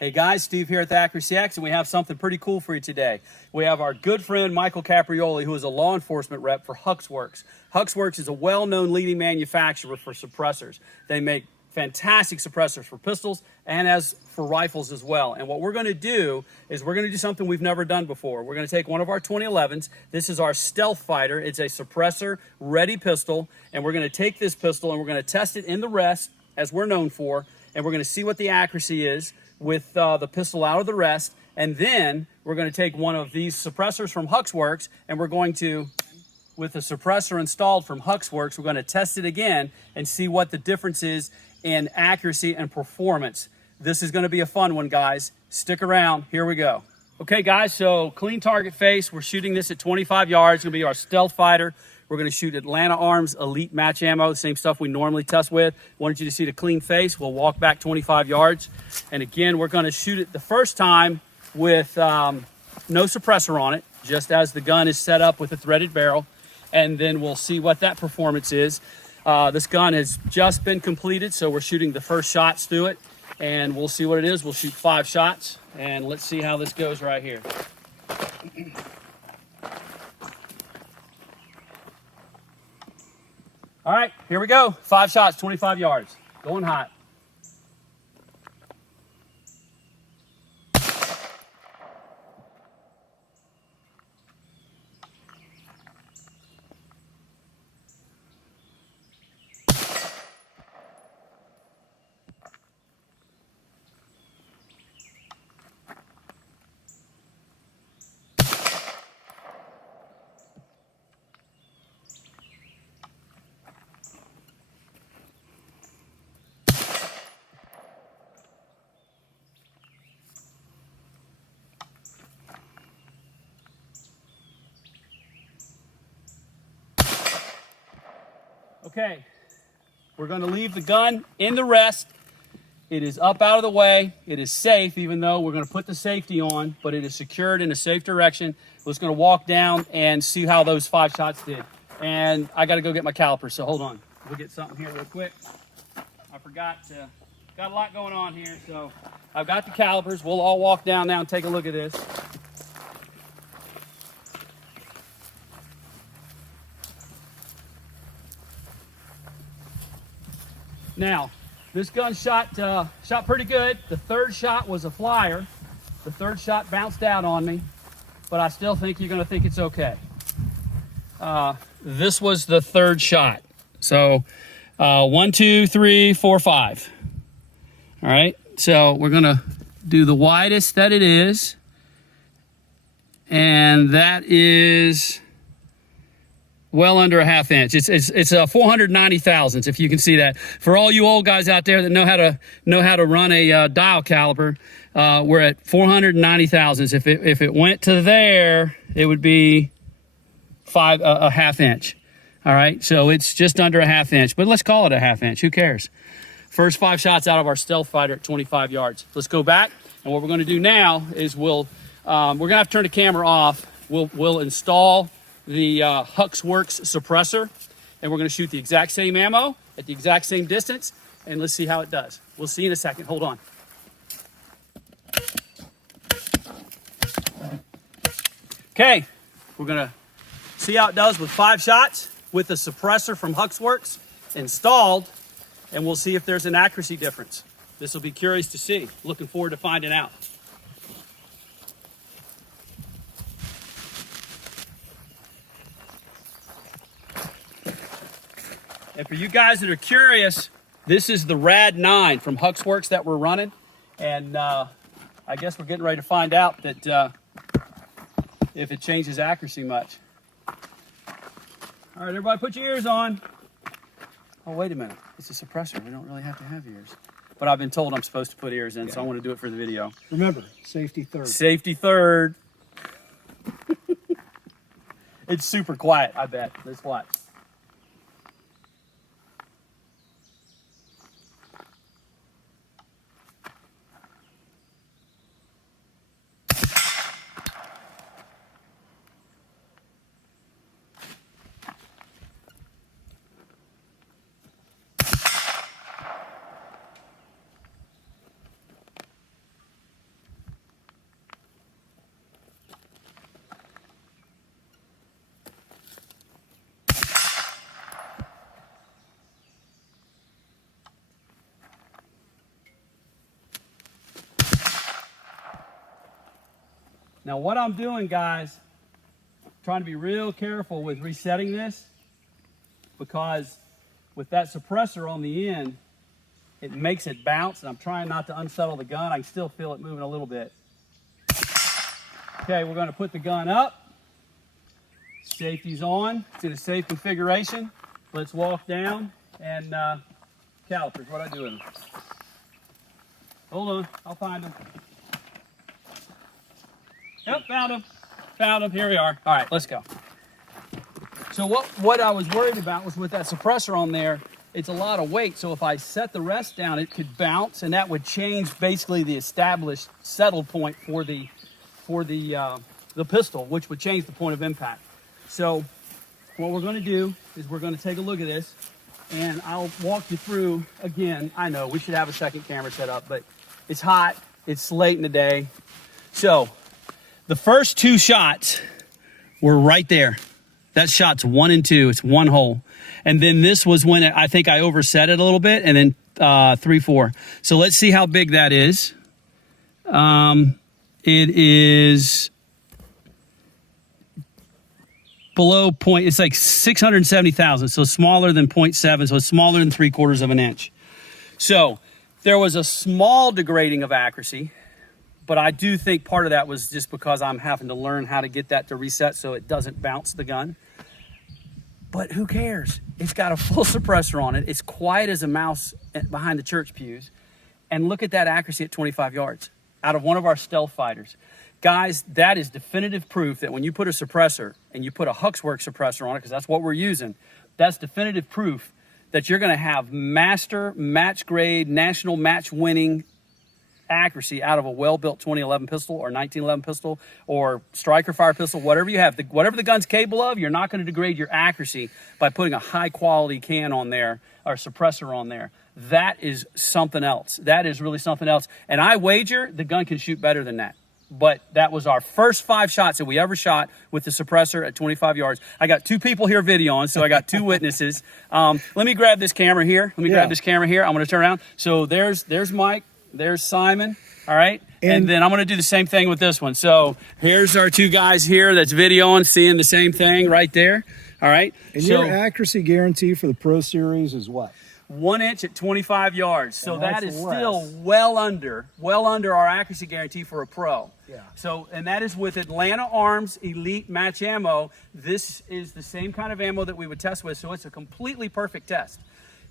Hey guys, Steve here at the Accuracy X, and we have something pretty cool for you today. We have our good friend Michael Caprioli, who is a law enforcement rep for Huxworks. Huxworks is a well-known leading manufacturer for suppressors. They make fantastic suppressors for pistols and as for rifles as well. And what we're going to do is we're going to do something we've never done before. We're going to take one of our 2011s. This is our Stealth Fighter. It's a suppressor-ready pistol, and we're going to take this pistol and we're going to test it in the rest, as we're known for, and we're going to see what the accuracy is with the pistol out of the rest, and then we're going to take one of these suppressors from Huxworks, and we're going to, with the suppressor installed from Huxworks, we're going to test it again and see what the difference is in accuracy and performance. This is going to be a fun one, guys. Stick around. Here we go. Okay, guys, so clean target face. We're shooting this at 25 yards. It's going to be our Stealth Fighter. We're going to shoot Atlanta Arms Elite Match Ammo, the same stuff we normally test with. Wanted you to see the clean face. We'll walk back 25 yards. And again, we're going to shoot it the first time with no suppressor on it, just as the gun is set up with a threaded barrel. And then we'll see what that performance is. This gun has just been completed, so we're shooting the first shots through it. And we'll see what it is. We'll shoot 5 shots. And let's see how this goes right here. All right, here we go. 5 shots, 25 yards. Going hot. Okay, we're going to leave the gun in the rest. It is up out of the way. It is safe, even though we're going to put the safety on, but it is secured in a safe direction. We're just going to walk down and see how those 5 shots did. And I got to go get my caliper, so hold on. We'll get something here real quick. I forgot to, got a lot going on here, so I've got the calipers. We'll all walk down now and take a look at this. Now, this gun shot pretty good. The third shot was a flyer. The third shot bounced out on me, but I still think you're going to think it's okay. This was the third shot. So 1, 2, 3, 4, 5. All right, so we're going to do the widest that it is, and that is well under a 1/2 inch. It's a 490 thousandths, if you can see that. For all you old guys out there that know how to run a dial caliper, we're at 490 thousandths. If it went to there, it would be a 1/2 inch. All right, so it's just under a 1/2 inch, but let's call it a 1/2 inch. Who cares? First 5 shots out of our Stealth Fighter at 25 yards. Let's go back, and what we're going to do now is we're going to have to turn the camera off. We'll install the Huxworks suppressor, and we're going to shoot the exact same ammo at the exact same distance, and let's see how it does. We'll see in a second. Hold on. Okay, we're going to see how it does with 5 shots with the suppressor from Huxworks installed, and we'll see if there's an accuracy difference. This will be curious to see. Looking forward to finding out. And for you guys that are curious, this is the Rad 9 from Huxworks that we're running. And I guess we're getting ready to find out that if it changes accuracy much. All right, everybody put your ears on. Oh, wait a minute. It's a suppressor. We don't really have to have ears. But I've been told I'm supposed to put ears in, so I want to do it for the video. Remember, safety third. Safety third. It's super quiet, I bet. Let's watch. Now what I'm doing, guys, trying to be real careful with resetting this, because with that suppressor on the end, it makes it bounce, and I'm trying not to unsettle the gun. I can still feel it moving a little bit. Okay, we're going to put the gun up. Safety's on. It's in a safe configuration. Let's walk down and calipers. What do I do with them? Hold on, I'll find them. Yep, found them. Found them. Here we are. All right, let's go. So what I was worried about was with that suppressor on there, it's a lot of weight. So if I set the rest down, it could bounce, and that would change basically the established settle point for the pistol, which would change the point of impact. So what we're going to do is we're going to take a look at this, and I'll walk you through again. I know we should have a second camera set up, but it's hot. It's late in the day. So the first two shots were right there. That shot's 1 and 2. It's one hole. And then this was when I think I overset it a little bit, and then 3, 4. So let's see how big that is. It is below point. It's like 670,000. So smaller than 0.7. So it's smaller than 3/4 of an inch. So there was a small degrading of accuracy, but I do think part of that was just because I'm having to learn how to get that to reset so it doesn't bounce the gun. But who cares? It's got a full suppressor on it. It's quiet as a mouse behind the church pews. And look at that accuracy at 25 yards out of one of our stealth fighters. Guys, that is definitive proof that when you put a suppressor and you put a Huxworks suppressor on it, because that's what we're using, that's definitive proof that you're going to have master, match grade, national match winning accuracy out of a well-built 2011 pistol or 1911 pistol or striker fire pistol, whatever you have. Whatever the gun's capable of, you're not going to degrade your accuracy by putting a high-quality can on there or suppressor on there. That is something else. That is really something else. And I wager the gun can shoot better than that. But that was our first 5 shots that we ever shot with the suppressor at 25 yards. I got 2 people here videoing, so I got 2 witnesses. Let me grab this camera here. I'm going to turn around. So there's Mike. There's Simon, all right? And then I'm going to do the same thing with this one. So here's our 2 guys here that's videoing, seeing the same thing right there, all right? And your accuracy guarantee for the Pro Series is what? 1 inch at 25 yards. So that is still well under our accuracy guarantee for a pro. Yeah. So, and that is with Atlanta Arms Elite Match Ammo. This is the same kind of ammo that we would test with, so it's a completely perfect test.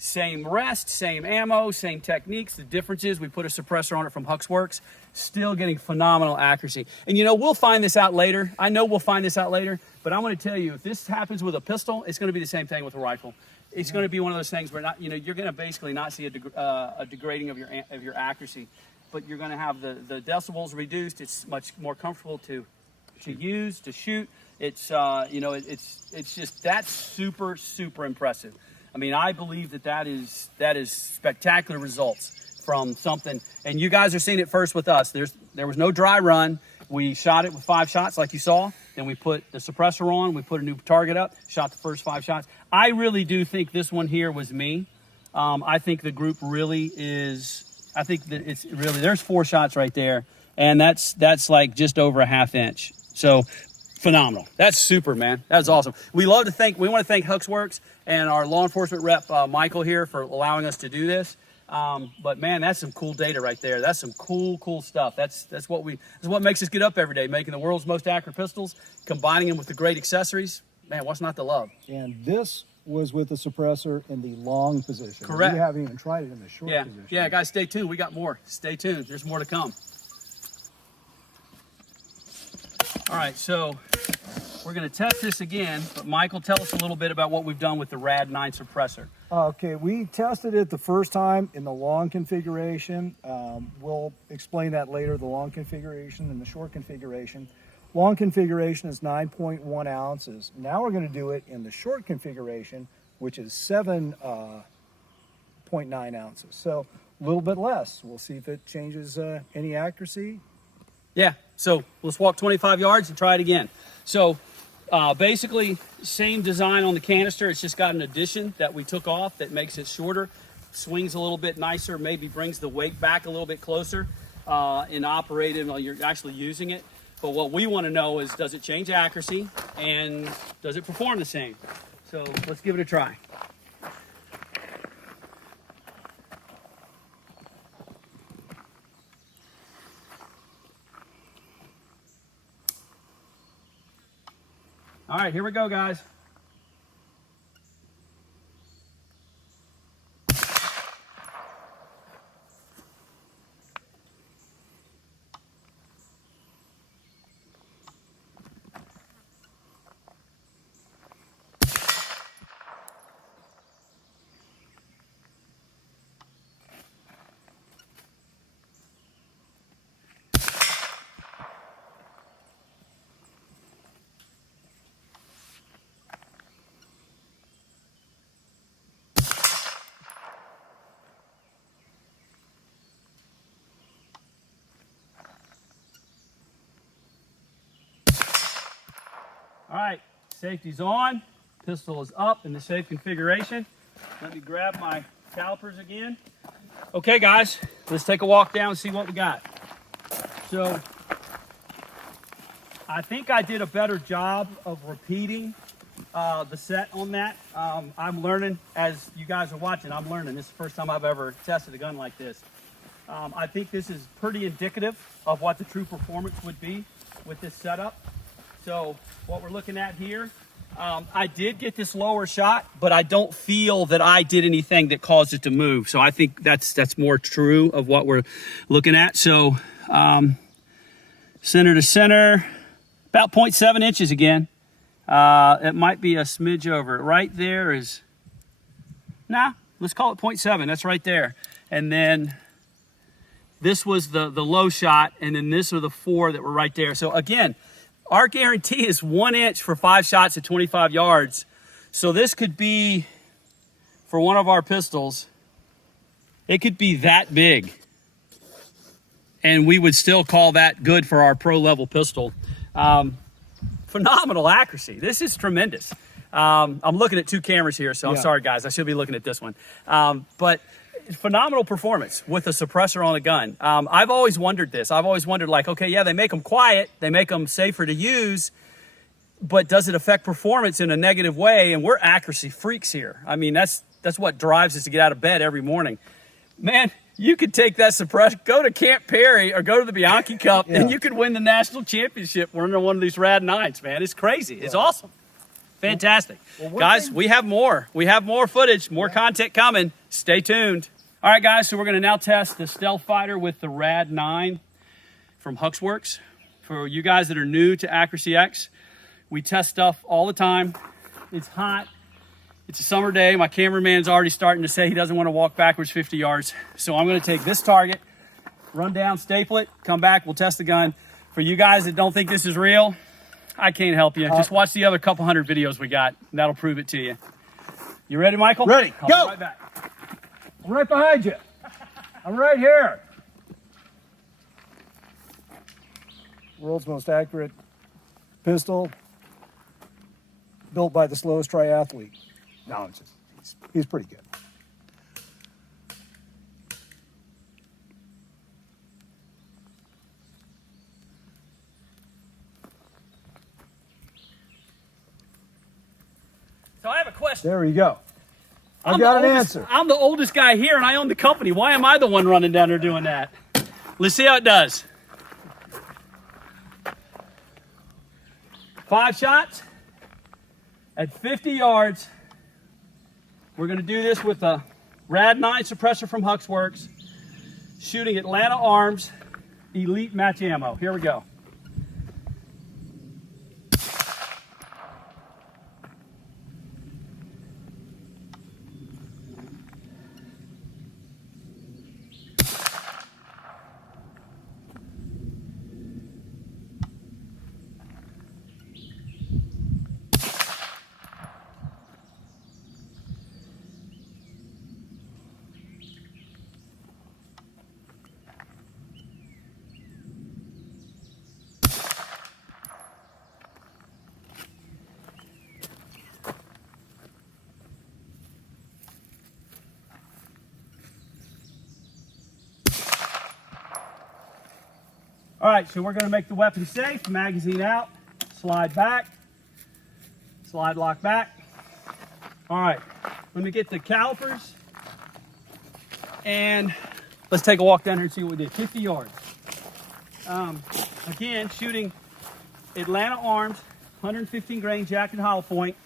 Same rest, same ammo, same techniques. The difference is we put a suppressor on it from Huxworks, still getting phenomenal accuracy. And you know, we'll find this out later. I know we'll find this out later, but I'm going to tell you, if this happens with a pistol, it's going to be the same thing with a rifle. It's going to be one of those things where you're going to basically not see a degrading of your accuracy, but you're going to have the decibels reduced. It's much more comfortable to use, to shoot. It's it's just, that's super impressive. I mean, I believe that is spectacular results from something, and you guys are seeing it first with us. There was no dry run. We shot it with 5 shots like you saw. Then we put the suppressor on. We put a new target up, shot the first 5 shots. I really do think this one here was me. I think the group really is, I think that it's really, there's 4 shots right there, and that's like just over a ½ inch. So phenomenal. That's super, man. That's awesome. We want to thank Huxworks and our law enforcement rep, Michael here, for allowing us to do this. But man, that's some cool data right there. That's some cool stuff. That's what makes us get up every day, making the world's most accurate pistols, combining them with the great accessories. Man, what's not to love? And this was with the suppressor in the long position. Correct. You haven't even tried it in the short position. Yeah, guys, stay tuned. We got more. Stay tuned. There's more to come. All right, so we're going to test this again, but Michael, tell us a little bit about what we've done with the Rad 9 suppressor. Okay, we tested it the first time in the long configuration. We'll explain that later, the long configuration and the short configuration. Long configuration is 9.1 ounces. Now we're going to do it in the short configuration, which is 7.9 ounces. So a little bit less. We'll see if it changes any accuracy. Yeah, so let's walk 25 yards and try it again. So basically, same design on the canister. It's just got an addition that we took off that makes it shorter, swings a little bit nicer, maybe brings the weight back a little bit closer in operating while you're actually using it. But what we want to know is, does it change accuracy and does it perform the same? So let's give it a try. All right, here we go, guys. All right, safety's on, pistol is up in the safe configuration. Let me grab my calipers again. Okay, guys, let's take a walk down and see what we got. So, I think I did a better job of repeating the set on that. I'm learning, as you guys are watching, I'm learning. This is the first time I've ever tested a gun like this. I think this is pretty indicative of what the true performance would be with this setup. So what we're looking at here, I did get this lower shot, but I don't feel that I did anything that caused it to move. So I think that's more true of what we're looking at. So center to center, about 0.7 inches again. It might be a smidge over. Right there is, nah, let's call it 0.7. That's right there. And then this was the low shot, and then this are the 4 that were right there. So again, our guarantee is 1 inch for 5 shots at 25 yards. So this could be, for one of our pistols, it could be that big. And we would still call that good for our pro level pistol. Phenomenal accuracy. This is tremendous. I'm looking at 2 cameras here, so I'm sorry, guys. I should be looking at this one. But phenomenal performance with a suppressor on a gun. I've always wondered this. I've always wondered, like, okay, yeah, they make them quiet, they make them safer to use, but does it affect performance in a negative way? And we're accuracy freaks here. I mean, that's what drives us to get out of bed every morning. Man, you could take that suppressor, go to Camp Perry or go to the Bianchi Cup, and you could win the national championship wearing one of these Rad 9s, man. It's crazy. It's awesome. Fantastic. Well, guys, we have more. We have more footage, more content coming. Stay tuned. All right, guys, so we're going to now test the Stealth Fighter with the Rad 9 from Huxworks. For you guys that are new to Accuracy X, we test stuff all the time. It's hot. It's a summer day. My cameraman's already starting to say he doesn't want to walk backwards 50 yards. So I'm going to take this target, run down, staple it, come back, we'll test the gun. For you guys that don't think this is real, I can't help you. Just watch the other couple hundred videos we got. That'll prove it to you. You ready, Michael? Ready. I'll go. be right back. I'm right behind you. I'm right here. World's most accurate pistol, built by the slowest triathlete. No, it's just, he's pretty good. So I have a question. There you go. I've got an answer. I'm the oldest guy here, and I own the company. Why am I the one running down there doing that? Let's see how it does. 5 shots at 50 yards. We're going to do this with a Rad 9 suppressor from Huxworks, shooting Atlanta Arms Elite Match Ammo. Here we go. All right, so we're going to make the weapon safe. Magazine out, slide back, slide lock back. All right, let me get the calipers and let's take a walk down here and see what we did. 50 yards. Again, shooting Atlanta Arms, 115 grain jacket hollow point.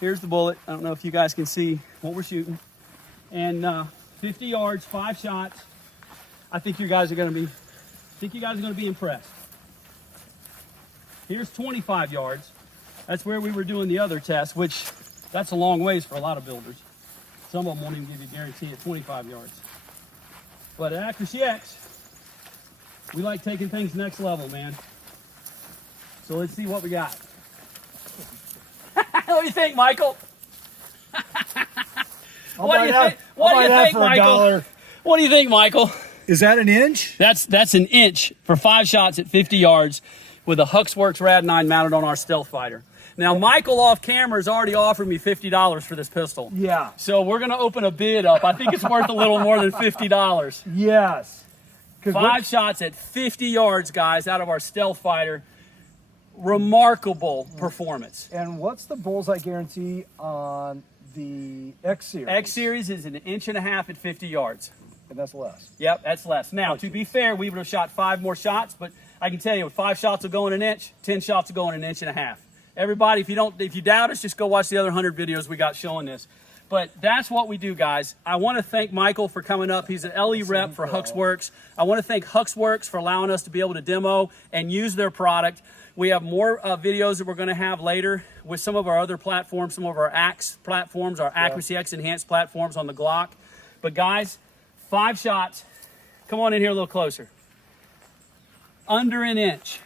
Here's the bullet. I don't know if you guys can see what we're shooting. And 50 yards, 5 shots. I think you guys are going to be impressed. Here's 25 yards. That's where we were doing the other test, which that's a long ways for a lot of builders. Some of them won't even give you a guarantee at 25 yards. But at Accuracy X, we like taking things next level, man. So let's see what we got. What do you think, Michael? What do you think, Michael? What do you think, Michael? Is that an inch? That's an inch for 5 shots at 50 yards with a Huxworks Rad 9 mounted on our Stealth Fighter. Now, Michael off camera has already offered me $50 for this pistol. Yeah. So we're going to open a bid up. I think it's worth a little more than $50. Yes. 5 shots at 50 yards, guys, out of our Stealth Fighter. Remarkable performance. And what's the bullseye guarantee on the X Series? X Series is 1.5 inches at 50 yards. And that's less. Yep, that's less. Now, to be fair, we would have shot 5 more shots, but I can tell you, 5 shots will go in an inch, 10 shots will go in 1.5 inches. Everybody, if you doubt us, just go watch the other 100 videos we got showing this. But that's what we do, guys. I want to thank Michael for coming up. He's an LE rep for Huxworks. I want to thank Huxworks for allowing us to be able to demo and use their product. We have more videos that we're going to have later with some of our other platforms, some of our AXE platforms, our Accuracy X Enhanced platforms on the Glock. But guys, 5 shots. Come on in here a little closer. Under an inch.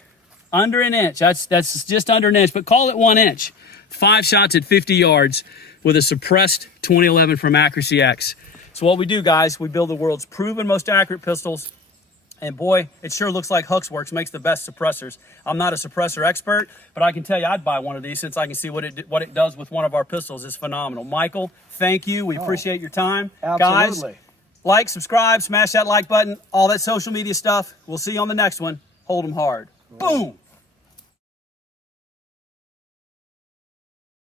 Under an inch. That's just under an inch, but call it 1 inch. 5 shots at 50 yards with a suppressed 2011 from Accuracy X. So what we do, guys, we build the world's proven most accurate pistols. And boy, it sure looks like Huxworks makes the best suppressors. I'm not a suppressor expert, but I can tell you I'd buy one of these since I can see what it does with one of our pistols. It's phenomenal. Michael, thank you. We appreciate your time. Absolutely. Guys, like, subscribe, smash that like button, all that social media stuff. We'll see you on the next one. Hold them hard. Boom.